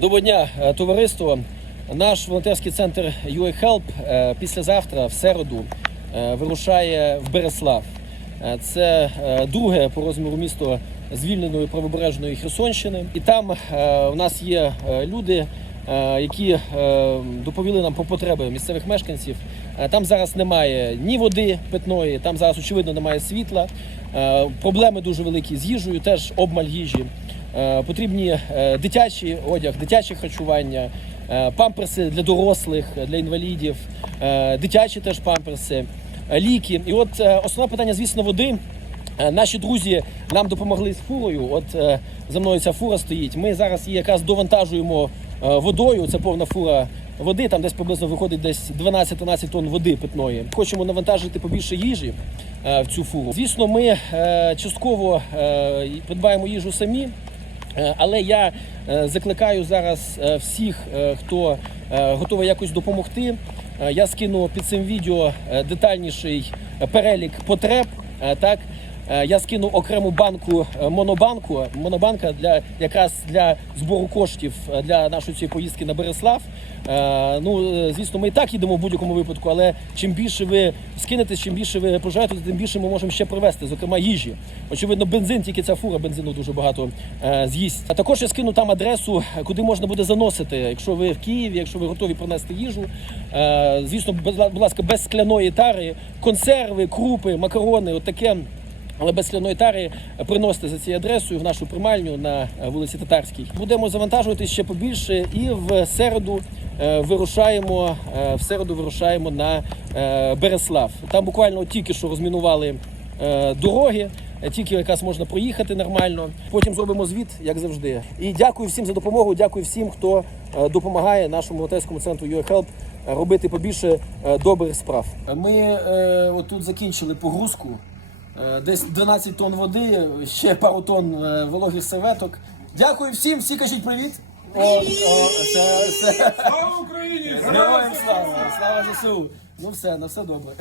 Доброго дня, е, товариство. Наш волонтерський центр UA Help е, післязавтра, в середу, е, вирушає в Береслав. Це друге по розміру місто звільненої правобережної Херсонщини. І там у нас є люди, які доповіли нам про потреби місцевих мешканців. Там зараз немає ні води питної, там зараз очевидно немає світла. Проблеми дуже великі з їжею, теж обмаль їжі. Е, Потрібні е, дитячий одяг, дитяче харчування, е, памперси для дорослих, для інвалідів, дитячі теж памперси, ліки. І от основне питання, звісно, води. Наші друзі нам допомогли з фурою. От за мною ця фура стоїть. Ми зараз її якраз довантажуємо водою. Це повна фура води. Там десь приблизно виходить десь 12-13 тонн води питної. Хочемо навантажити побільше їжі в цю фуру. Звісно, ми частково придбаємо їжу самі. Е, Але я е, закликаю зараз е, всіх, хто готовий якось допомогти. Я скину під цим відео детальніший перелік потреб. Так, я скину окрему банку е, монобанку. Монобанка для якраз для збору коштів е, для нашої цієї поїздки на Береслав. Е, Ну, е, звісно, ми і так їдемо в будь-якому випадку, але чим більше ви скинете, чим більше ви пожертвуєте, тим більше ми можемо ще привезти, зокрема їжі. Очевидно, бензин, тільки ця фура бензину дуже багато е, з'їсть. А також я скину там адресу, куди можна буде заносити, якщо ви в Києві, якщо ви готові принести їжу. Е, Звісно, будь ласка, без скляної тари, консерви, крупи, макарони, от таке. Але без скляної тари приносите за цією адресою в нашу приймальню на е, вулиці Татарській. Будемо завантажувати ще побільше, і в середу е, вирушаємо. е, В середу вирушаємо на Береслав. Там буквально тільки що розмінували дороги. Тільки якраз можна проїхати нормально. Потім зробимо звіт, як завжди. І дякую всім за допомогу. Дякую всім, хто допомагає нашому волонтерському центру е, робити побільше добрих справ. Ми е, отут закінчили погрузку. Е, Десь 12 тонн води, ще пару тонн е, вологих серветок. Дякую всім, всі кажіть привіт. О, о, це, це. Слава Україні! Героям слава! Слава ЗСУ! Ну все, на все добре.